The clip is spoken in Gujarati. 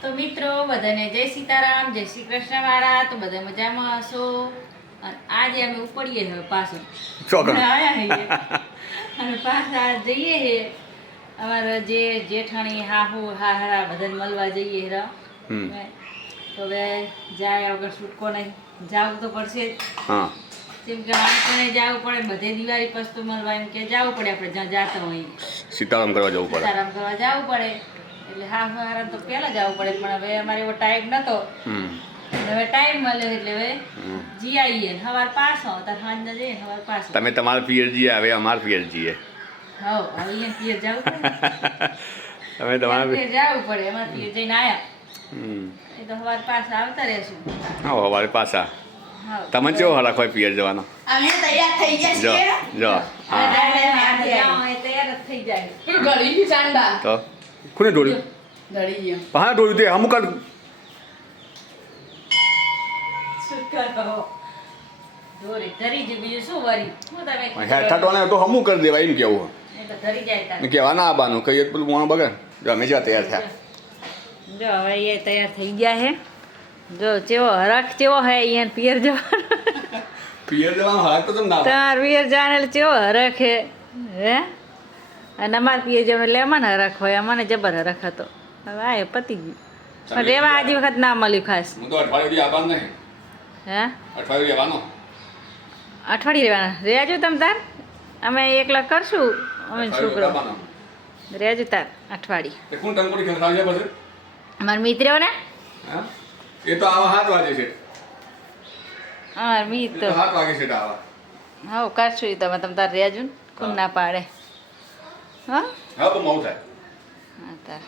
તો મિત્રો બધાને જય સીતારામ, જય શ્રી કૃષ્ણ વાળા. તો બધા મજામાં હશો. અને આજે અમે ઉપડીએ હવે પાછું અને પાછા જઈએ હે અમારા જે જેઠાણી હાહુ હાહરા બધાને મળવા જઈએ હેરા. તો હવે જાય વગર છૂટકો નહીં, જાવું તો પડશે જ. જેમ કે આપણે જવું પડે બધે દિવાળી પસ્તુ મળવા એમ કે જવું પડે, આપણે જ્યાં જાતા હોય સીતારામ કરવા જવું પડે, સીતારામ કરવા જવું પડે. એટલે હા હારા તો પહેલા જવું પડે, પણ હવે અમારે એવો ટાઈમ નતો. હવે ટાઈમ મળ્યો એટલે હવે જી આવીએ સવાર પાછો, તાર સાંજના જઈએ સવાર પાછો. તમે તમારા પિયર જઈએ, હવે અમારા પિયર જઈએ. હા હવે અહીંયા પિયર જવું પડે, તમે તમારા પિયર જવું પડે. અમારા પિયર જઈને આવ્યા એ તો સવાર પાછા આવતા રહેશું. હા સવારે પાછા. તમે કેવો હરખ હોય પિયર જવાનો? અમે તૈયાર થઈ ગયા જો છીએ. જો તૈયાર જ થઈ જાય. ગળી થી ચાંદા તો કોને દોડ્યું? ગળી ગયો. હા દોડ્યું તે અમુક શું કરો દોરી ધરી જ બીજું શું વરી હું તમે હેઠાટવાને તો હમું કરી દેવાય એમ કેવું. એ તો ધરી જાય તાર. કહેવા ના આવવાનું કહીએ પેલું મોણો બગડ. જો અમે જેવા તૈયાર થયા. જો હવે એ તૈયાર થઈ ગયા છે. જો ચેવો હરખ ચેવો હે અહીંયા પિયર જવાનો. પિયર જવાનો હરખ તો તમને ના આવે. તાર પિયર જવાનો એટલે ચેવો હરખ હે હે. અને અમાર પિયર જવાનું એટલે અમને હરખ હોય, અમને જબર હરખ હતો. હવે આ પતી ગયું, પણ રેવા આજી વખત ના મળ્યું ખાસ. હું તો અઠવાડિયે આવવાનું નહીં. હે અઠવાડિયે રહેવાનો. અઠવાડિયે રહેવાના રહેજો તમે તાર. અમે એકલા કરશું અમે છોકરો રહેજો તાર અઠવાડિયે. કોણ ટંકોડી ખેલતા પછી અમારા મિત્રોને હા એ તો આવા 7 વાગે છે. અમારા મિત્ર 7 વાગે છે આવા. હા કરશું એ તમે તાર રહેજો ને, કોણ ના પાડે. હા હા તો મોડું થાય. હા તાર